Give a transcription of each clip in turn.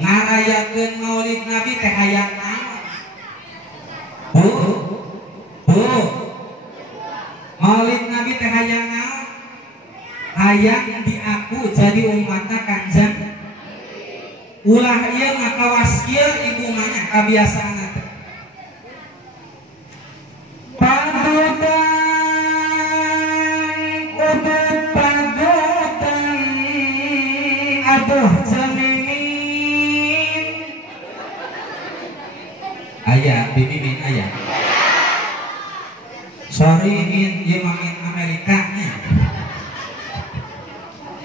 ngarayakeun Maulid Nabi teh hayang naon? Maulid Nabi teh hayang naon? Hayang diaku jadi umatna Kanjeng. Ulah ieu maka waskieu ibu manya kabiasaanna teh. Aduh cemengin ayah bibi ayah sorry min ieu mah min Amerika nya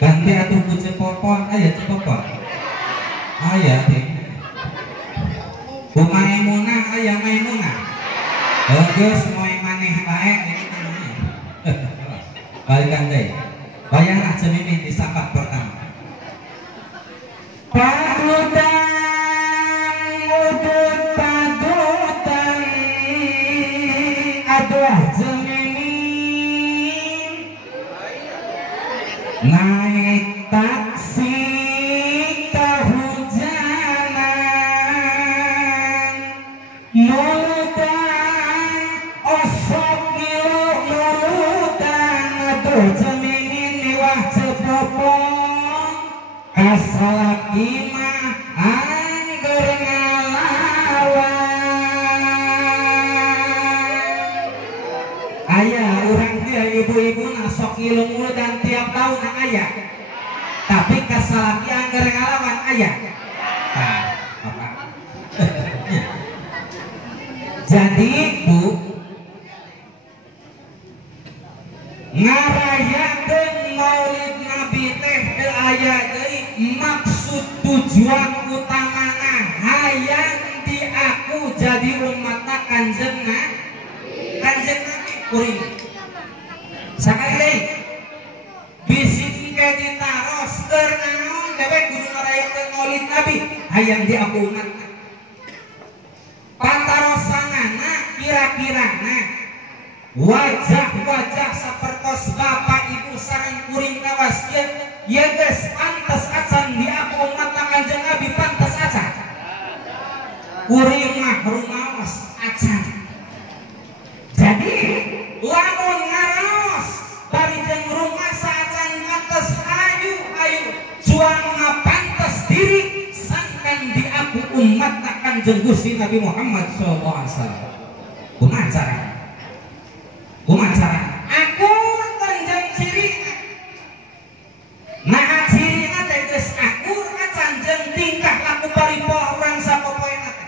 ganti atuh ku cepopon aya cepopon aya teh ku Maimunah aya Maimunah geus moe maneh bae balikan deui bayanglah cemengin di sapat pertama padutan udut padutan aduh cemengin naik taksi kehujanan mulutan osok ngilu mulutan aduh cemengin liwah cepopon kasalaki mah angger ngalawan aya urang teh ibu-ibu na sok ngilu mulu dan tiap tahun aya tapi kasalaki angger ngalawan aya apa jadi Bu ngarayakeun Maulid Nabi teh teu aya deui maksud tujuan utamana hayang diaku jadi umatna Kanjeng Nabi kuring sakali deui bisi ke ditaros keur naon dewek kudu ngarayakeun Maulid Nabi hayang diaku umatna pantarosanana kira-kirana wajah-wajah sapertos bapak ibu sareng kuring kawaskeun ya geus pantes acan diaku umatna Kanjeng Nabi pantes acan kuring mah rumaos acan jadi lamun ngaraos bari jeung rumasa acan pantes ayu juang ngapantes diri sangkan diaku umatna Kanjeng Gusti Nabi Muhammad sallallahu alaihi wasallam kumaha carana aku Kanjeng ciri nah cirina teh geus akur acan jeung tingkah laku paripoh urang sapopoena teh